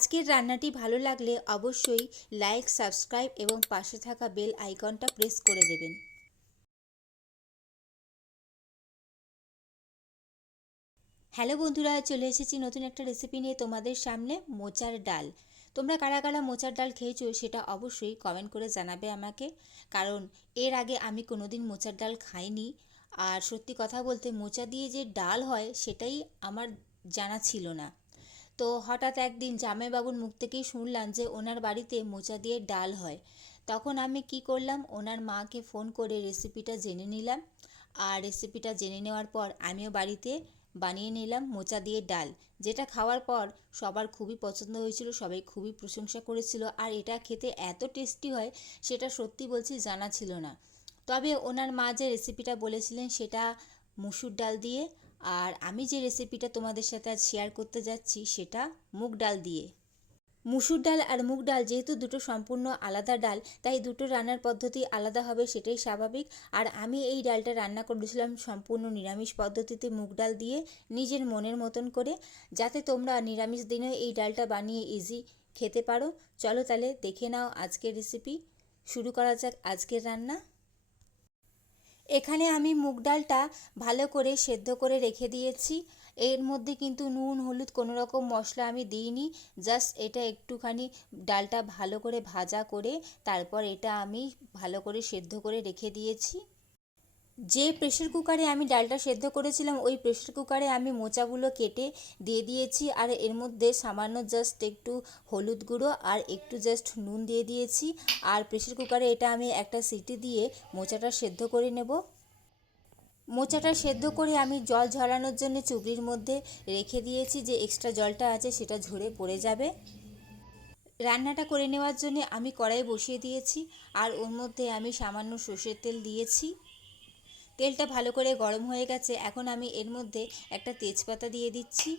আজকের রান্নাটি ভালো লাগলে অবশ্যই লাইক, সাবস্ক্রাইব এবং পাশে থাকা বেল আইকনটা প্রেস করে দেবেন। হ্যালো বন্ধুরা, চলে এসেছি নতুন একটা রেসিপি নিয়ে তোমাদের সামনে, মোচার ডাল। তোমরা কারা কারা মোচার ডাল খেয়েছো সেটা অবশ্যই কমেন্ট করে জানাবে আমাকে। কারণ এর আগে আমি কোনোদিন মোচার ডাল খাইনি। আর সত্যি কথা বলতে মোচা দিয়ে যে ডাল হয় সেটাই আমার জানা ছিল না। তো হঠাৎ একদিন জামাইবাবুর মুখ থেকেই শুনলাম যে ওনার বাড়িতে মোচা দিয়ে ডাল হয়। তখন আমি কি করলাম, ওনার মাকে ফোন করে রেসিপিটা জেনে নিলাম। আর রেসিপিটা জেনে নেওয়ার পর আমিও বাড়িতে বানিয়ে নিলাম মোচা দিয়ে ডাল, যেটা খাওয়ার পর সবার খুবই পছন্দ হয়েছিল, সবাই খুবই প্রশংসা করেছিল। আর এটা খেতে এত টেস্টি হয়, সেটা সত্যি বলছি জানা ছিল না। তবে ওনার মা যে রেসিপিটা বলেছিলেন, সেটা মুসুর ডাল দিয়ে আর আমি যে রেসিপিটা তোমাদের সাথে আজ শেয়ার করতে যাচ্ছি, সেটা মুগ ডাল দিয়ে। মুসুর ডাল আর মুগ ডাল যেহেতু দুটো সম্পূর্ণ আলাদা ডাল, তাই দুটো রান্নার পদ্ধতি আলাদা হবে সেটাই স্বাভাবিক। আর আমি এই ডালটা রান্না করেছিলাম সম্পূর্ণ নিরামিষ পদ্ধতিতে মুগ ডাল দিয়ে নিজের মনের মতন করে, যাতে তোমরা নিরামিষ দিনেও এই ডালটা বানিয়ে ইজি খেতে পারো। চলো তাহলে দেখে নাও আজকের রেসিপি শুরু করা যাক আজকের রান্না। এখানে আমি মুগ ডালটা ভালো করে সেদ্ধ করে রেখে দিয়েছি। এর মধ্যে কিন্তু নুন, হলুদ কোনো রকম মশলা আমি দিইনি। জাস্ট এটা একটুখানি ডালটা ভালো করে ভাজা করে তারপর এটা আমি ভালো করে সেদ্ধ করে রেখে দিয়েছি। যে প্রেশার কুকারে আমি ডালটা সেদ্ধ করেছিলাম, ওই প্রেশার কুকারে আমি মোচাগুলো কেটে দিয়ে দিয়েছি। আর এর মধ্যে সামান্য জাস্ট একটু হলুদ গুঁড়ো আর একটু জাস্ট নুন দিয়ে দিয়েছি। আর প্রেশার কুকারে এটা আমি একটা সিটি দিয়ে মোচাটা সেদ্ধ করে নেব। মোচাটা সেদ্ধ করে আমি জল ঝরানোর জন্য চুবড়ির মধ্যে রেখে দিয়েছি যে এক্সট্রা জলটা আছে সেটা ঝরে পড়ে যাবে। রান্নাটা করে নেওয়ার জন্য আমি কড়াই বসিয়ে দিয়েছি। আর ওর মধ্যে আমি সামান্য সর্ষের তেল দিয়েছি। তেলটা ভালো করে গরম হয়ে গেছে, এখন আমি এর মধ্যে একটা তেজপাতা দিয়ে দিচ্ছি।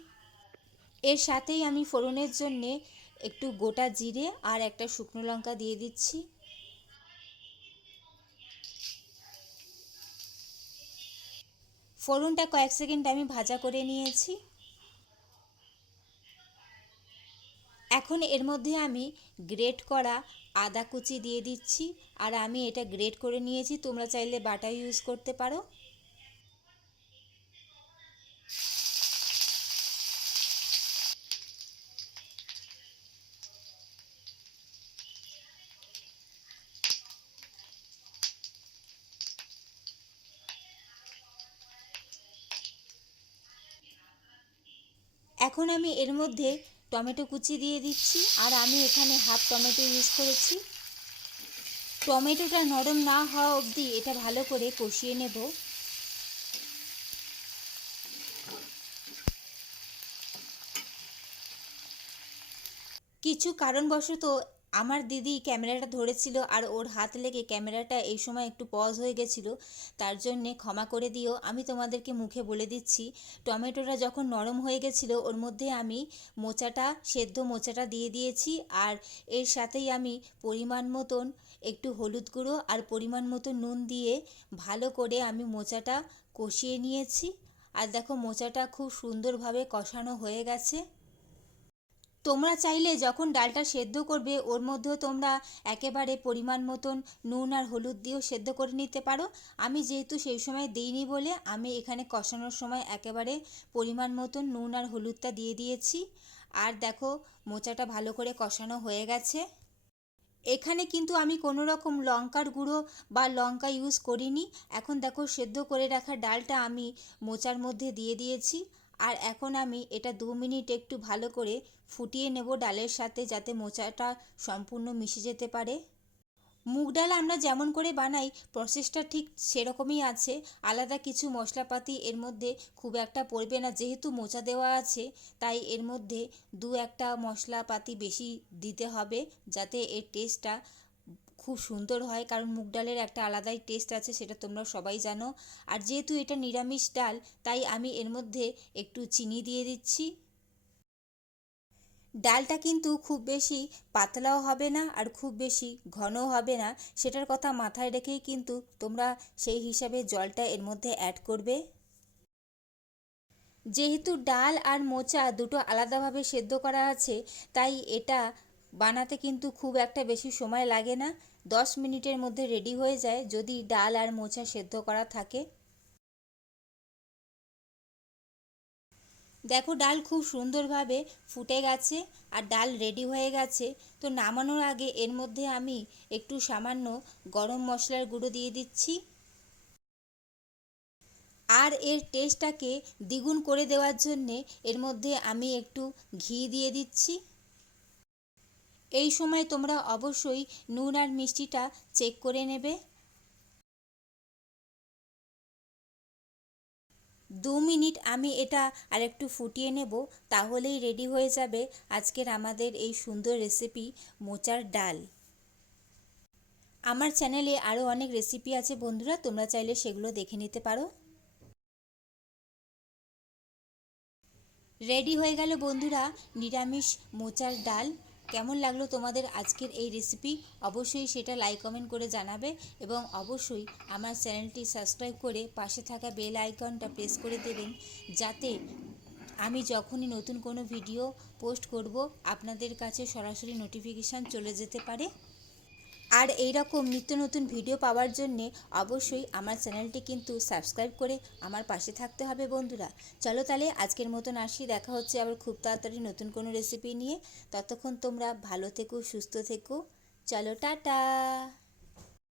এর সাথেই আমি ফোড়নের জন্যে একটু গোটা জিরে আর একটা শুকনো লঙ্কা দিয়ে দিচ্ছি। ফোড়নটা কয়েক সেকেন্ড আমি ভাজা করে নিয়েছি। এখন এর মধ্যে আমি গ্রেট করা আদা কুচি দিয়ে দিচ্ছি, আর আমি এটা গ্রেট করে নিয়েছি। তোমরা চাইলে বাটা ইউজ করতে পারো। এখন আমি এর মধ্যে টমেটো কুচি দিয়ে দিচ্ছি আর আমি এখানে হাফ টমেটো ইউজ করেছি। টমেটোটা নরম না হওয়া অবধি এটা ভালো করে কষিয়ে নেব। কিছু কারণবশত আমার দিদি ক্যামেরাটা ধরেছিল আর ওর হাত লেগে ক্যামেরাটা এই সময় একটু পজ হয়ে গেছিল, তার জন্যে ক্ষমা করে দিও। আমি তোমাদেরকে মুখে বলে দিচ্ছি, টমেটোটা যখন নরম হয়ে গেছিল, ওর মধ্যে আমি মোচাটা, সেদ্ধ মোচাটা দিয়ে দিয়েছি আর এর সাথেই আমি পরিমাণ মতন একটু হলুদ গুঁড়ো আর পরিমাণ মতো নুন দিয়ে ভালো করে আমি মোচাটা কষিয়ে নিয়েছি। আর দেখো মোচাটা খুব সুন্দরভাবে কষানো হয়ে গেছে। তোমরা চাইলে যখন ডালটা সেদ্ধ করবে, ওর মধ্যেও তোমরা একেবারে পরিমাণ মতন নুন আর হলুদ দিয়েও সেদ্ধ করে নিতে পারো। আমি যেহেতু সেই সময় দিইনি বলে আমি এখানে কষানোর সময় একেবারে পরিমাণ মতন নুন আর হলুদটা দিয়ে দিয়েছি। আর দেখো, মোচাটা ভালো করে কষানো হয়ে গেছে। এখানে কিন্তু আমি কোনো রকম লঙ্কার গুঁড়ো বা লঙ্কা ইউজ করিনি। এখন দেখো, সেদ্ধ করে রাখা ডালটা আমি মোচার মধ্যে দিয়ে দিয়েছি। আর এখন আমি এটা দু মিনিট একটু ভালো করে ফুটিয়ে নেব ডালের সাথে যাতে মোচাটা সম্পূর্ণ মিশে যেতে পারে। মুগ ডাল আমরা যেমন করে বানাই প্রসেসটা ঠিক সেরকমই আছে। আলাদা কিছু মশলাপাতি এর মধ্যে খুব একটা পড়বে না, যেহেতু মোচা দেওয়া আছে, তাই এর মধ্যে দু একটা মশলাপাতি বেশি দিতে হবে, যাতে এর টেস্টটা খুব সুন্দর হয়, কারণ মুগ ডালের একটা আলাদাই টেস্ট আছে, সেটা তোমরা সবাই জানো। আর যেহেতু এটা নিরামিষ ডাল, তাই আমি এর মধ্যে একটু চিনি দিয়ে দিচ্ছি। ডালটা কিন্তু খুব বেশি পাতলাও হবে না আর খুব বেশি ঘনও হবে না, সেটার কথা মাথায় রেখেই কিন্তু তোমরা সেই হিসাবে জলটা এর মধ্যে অ্যাড করবে। যেহেতু ডাল আর মোচা দুটো আলাদাভাবে সেদ্ধ করা আছে, তাই এটা বানাতে কিন্তু খুব একটা বেশি সময় লাগে না। দশ মিনিটের মধ্যে রেডি হয়ে যায় যদি ডাল আর মোচা সেদ্ধ করা থাকে। দেখো ডাল খুব সুন্দরভাবে ফুটে গেছে আর ডাল রেডি হয়ে গেছে। তো নামানোর আগে এর মধ্যে আমি একটু সামান্য গরম মশলার গুঁড়ো দিয়ে দিচ্ছি। আর এর টেস্টটাকে দ্বিগুণ করে দেওয়ার জন্যে এর মধ্যে আমি একটু ঘি দিয়ে দিচ্ছি। এই সময় তোমরা অবশ্যই নুন আর মিষ্টিটা চেক করে নেবে। দু মিনিট আমি এটা আরেকটু ফুটিয়ে নেব, তাহলেই রেডি হয়ে যাবে আজকের আমাদের এই সুন্দর রেসিপি মোচার ডাল। আমার চ্যানেলে আরও অনেক রেসিপি আছে বন্ধুরা, তোমরা চাইলে সেগুলো দেখে নিতে পারো। রেডি হয়ে গেল বন্ধুরা, নিরামিষ মোচার ডাল। কেমন লাগল তোমাদের আজকের এই রেসিপি অবশ্যই সেটা লাইক কমেন্ট করে জানাবে এবং অবশ্যই আমার চ্যানেলটি সাবস্ক্রাইব করে পাশে থাকা বেল আইকনটা প্রেস করে দেবেন যাতে আমি যখনই নতুন কোনো ভিডিও পোস্ট করব, আপনাদের কাছে সরাসরি নোটিফিকেশান চলে যেতে পারে। আর এই রকম নিত্য নতুন ভিডিও পাওয়ার জন্যে অবশ্যই আমার চ্যানেলটি কিন্তু সাবস্ক্রাইব করে আমার পাশে থাকতে হবে বন্ধুরা। চলো তাহলে আজকের মতন আসি, দেখা হচ্ছে আবার খুব তাড়াতাড়ি নতুন কোনো রেসিপি নিয়ে। ততক্ষণ তোমরা ভালো থেকো, সুস্থ থেকো। চলো, টাটা!